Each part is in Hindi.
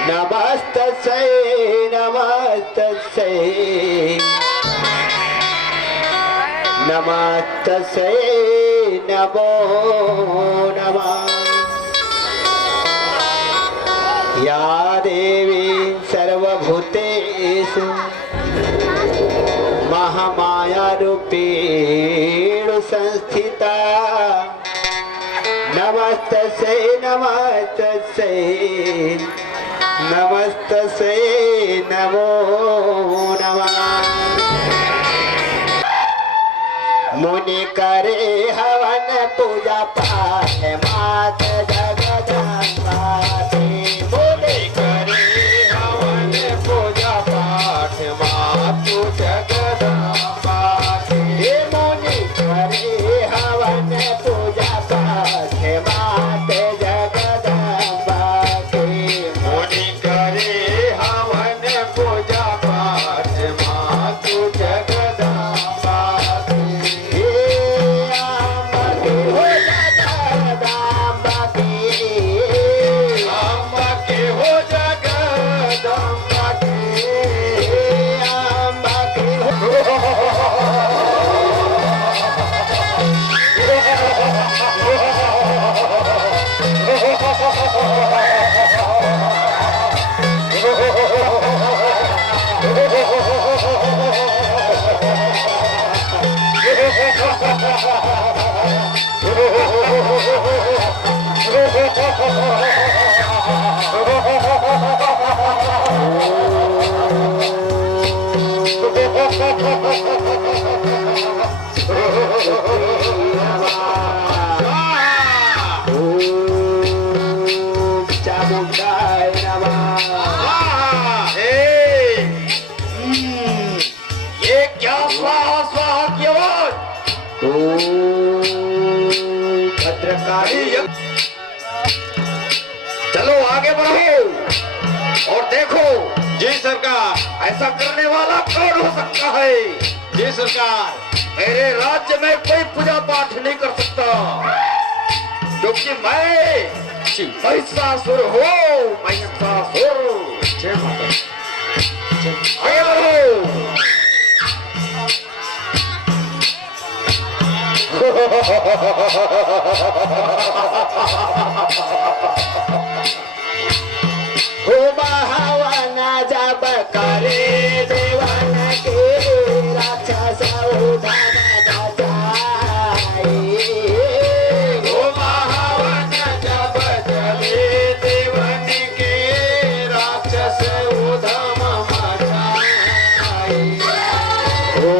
नमस्तस्यै नमस्तस्यै नमस्तस्यै नमो नमः। या देवी सर्वभूतेषु महामाया रूपेण संस्थिता नमस्तस्यै नमस्तस्यै नमस्तस्यै नमो नमः। मुनि करे हवन पूजा पाठ मात जगदम्बा की। मुनि करे हवन पूजा पाठ मात जगदम्बा की। मुनि करे हवन पूजा पाठ मात जगदम्बा की। मुनि करे हवन पूजा पाठ मात जगदम्बा की। चलो आगे बढ़ो और देखो। जी सरकार। ऐसा करने वाला कौन हो सकता है? जी सरकार। मेरे राज्य में कोई पूजा पाठ नहीं कर सकता क्योंकि मैं महिषासुर हूँ। महिषासुर। जय माता। आगे बढ़ो। हो हवन जब करे देवन के राक्षस उधम जाए। हो हवन जब करे देवन के राक्षस उधम मचाए। हो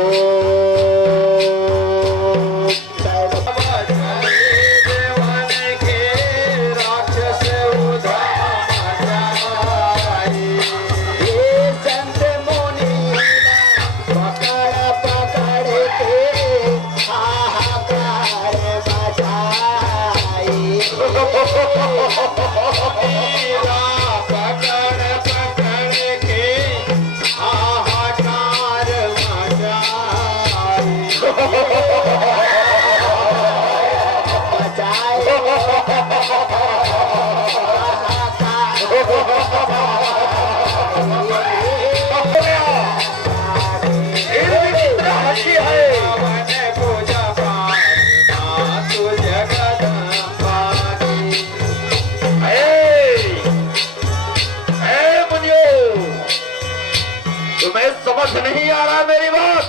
समझ नहीं आ रहा मेरी बात?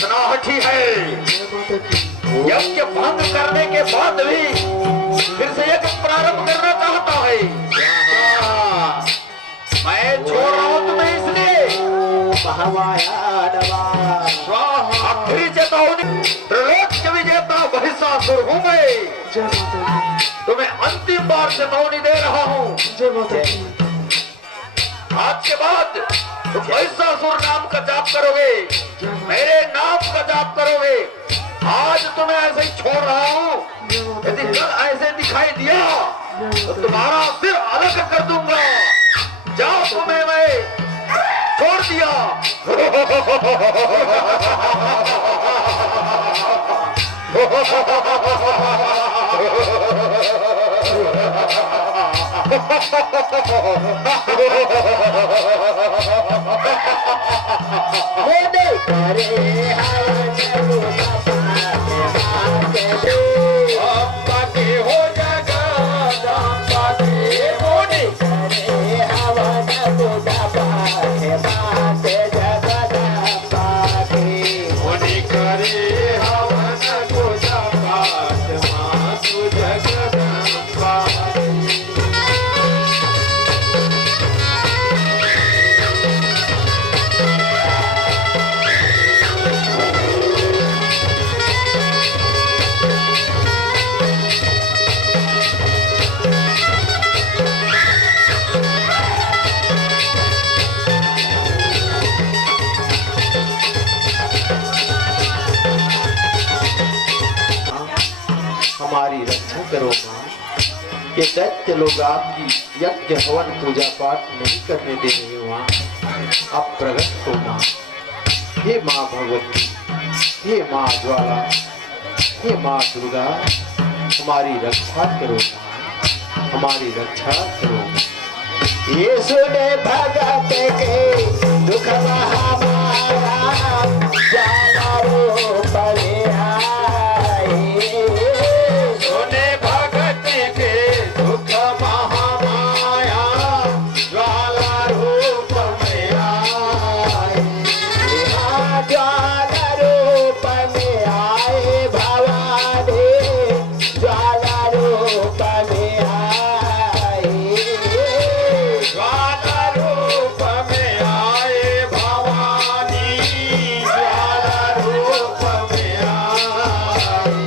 सनाहटी है। यज्ञ भंग करने के बाद भी फिर से यज्ञ प्रारंभ करना चाहता है। मैं छोड़ रहा हूं तुम्हें इसलिए। आखिरी चेतावनी, त्रिलोक विजेता महिषासुर हूं मैं। तुम्हें अंतिम बार चेतावनी दे रहा हूं। आज के बाद तुम महिषासुर नाम का जाप करोगे, मेरे नाम का जाप करोगे। आज तुम्हें ऐसे ही छोड़ रहा हूँ। यदि कल ऐसे दिखाई दिया तो तुम्हारा सिर अलग कर दूंगा। जाओ, तुम्हें मैं छोड़ दिया। मोने करे हवन पूजा पाठ माते अम्बा के हो जगदम्बा के मोने करे हवन पूजा पाठ माते जगदम्बा के मुनि करे हवन पूजा पाठ मातु जगदम्बा हमारी रक्षा करो माँ। ये दैत्य लोग आपकी यज्ञ हवन पूजा पाठ नहीं करने दे रहे माँ। आप प्रकट हो माँ। हे माँ भगवती, हे माँ ज्वाला, हे माँ दुर्गा, हमारी रक्षा करो माँ, हमारी रक्षा करो। ये सुने भगत के दुख हमारा जाला रूप ले आए सुने भगत के दुख महामाया ज्वाला रूप में आए ज्वाला रूप में आए भवानी ज्वाला रूप में आए ज्वाला रूप में आए भवानी ज्वाला रूप में आए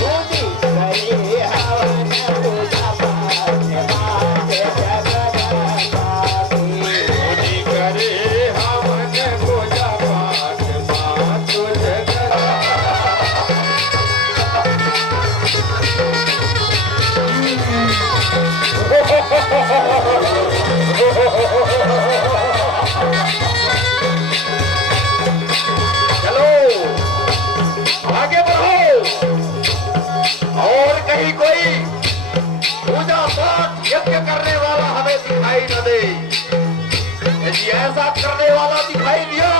मुनि करे हवन पूजा पाठ माते जगदम्बा की मुनि करे हवन पूजा पाठ मातु जगदम्बा चलो आगे बढ़ो और कहीं कोई पूजा पाठ यज्ञ करने वाला हमें दिखाई न दे। यदि ऐसा करने वाला दिखाई दिया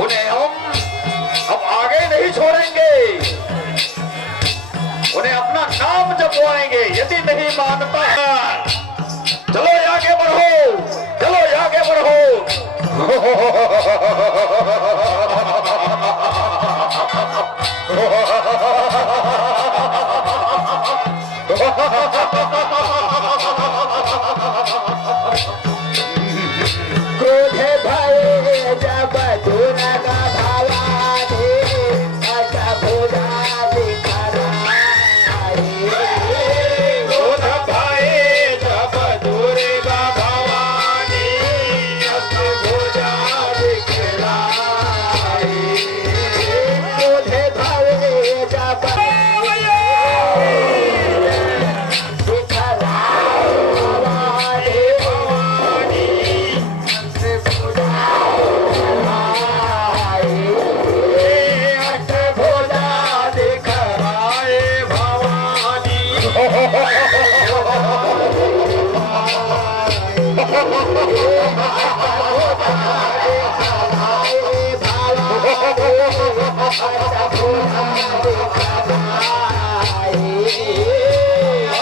उन्हें हम अब आगे नहीं छोड़ेंगे, उन्हें अपना नाम जपवाएंगे। यदि नहीं मानता है चलो आगे बढ़ो, चलो आगे क्रोध भये जब दुर्गा भवानी अष्टभुजा दिखलाई क्रोध भये जब दुर्गा भवानी अष्टभुजा दिखलाई क्रोध भये जब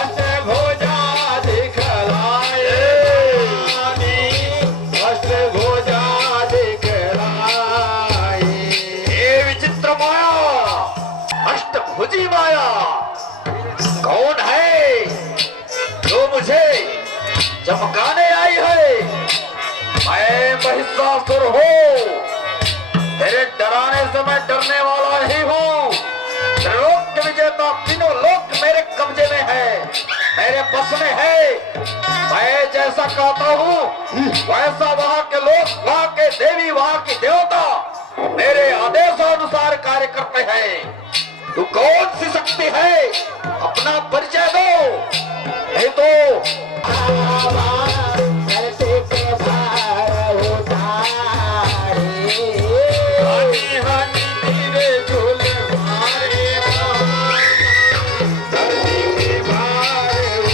अष्टभुजा दिखलाए अष्टभुजा दिखलाए ये विचित्र माया, अष्टभुजी माया कौन है जो मुझे चमकाने आई है? मैं महिषासुर हूँ, तेरे डराने से मैं डरने वाला नहीं हूँ। त्रिलोक के विजेता, तीनों लोक मेरे कब्जे में है, मेरे बस में है। मैं जैसा कहता हूँ वैसा वहाँ के लोग, वहाँ के देवी, वहाँ की देवता मेरे आदेशानुसार कार्य करते हैं। तू कौन सी शक्ति है? अपना परिचय दो, नहीं तो हनी हनी तेरे झूल मारे धरती के भार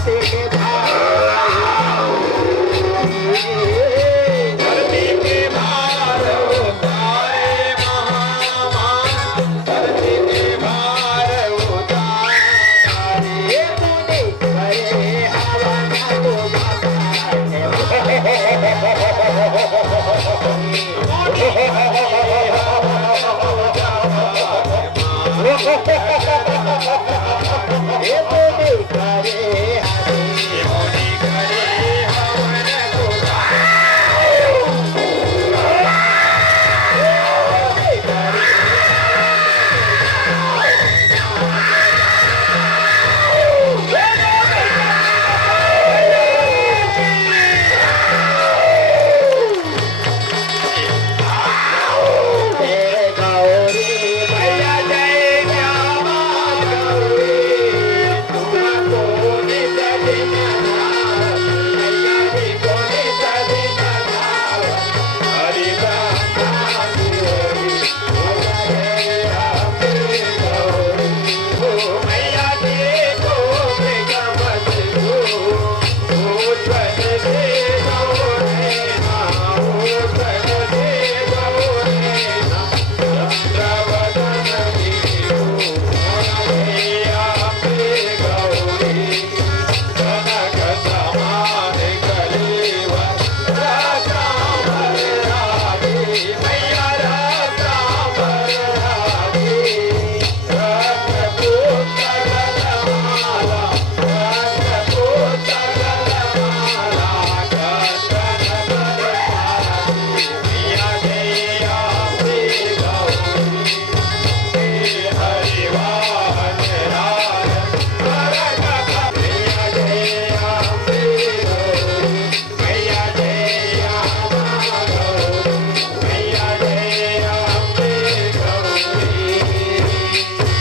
धरती के धरती के भार उतारे महामान धरती के भार उतारे ये तूने करे हवा ना तो ये तूने करे होली करे हवन तेरे गौरी मैया जय श्यामा गौरी तुमको नित दिन मैया जी को नित दिन हरि ब्रह्मा गौरी मैया जी को मत हो स्वर्ण से गौरे नाम स्वर्ण से गौरे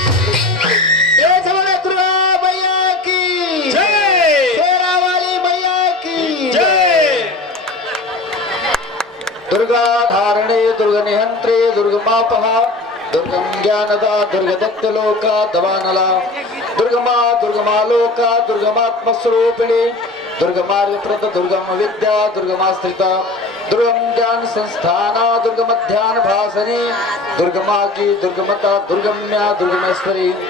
ये जमाने दुर्गा मैया की शेरा वाली मैया की दुर्गा धारणे दुर्ग निहंत्रे दुर्गमापहा दुर्गम ज्ञानदा दुर्गदत्त लोका दवानला दुर्गमालोका दुर्गमात्मस्वरूपिणी दुर्गमार्गप्रद दुर्गम विद्या दुर्गमास्त्रिता दुर्गम ज्ञान संस्थाना दुर्गमध्यान भासने दुर्गमागी दुर्गमता दुर्गम्या दुर्गमेश्वरी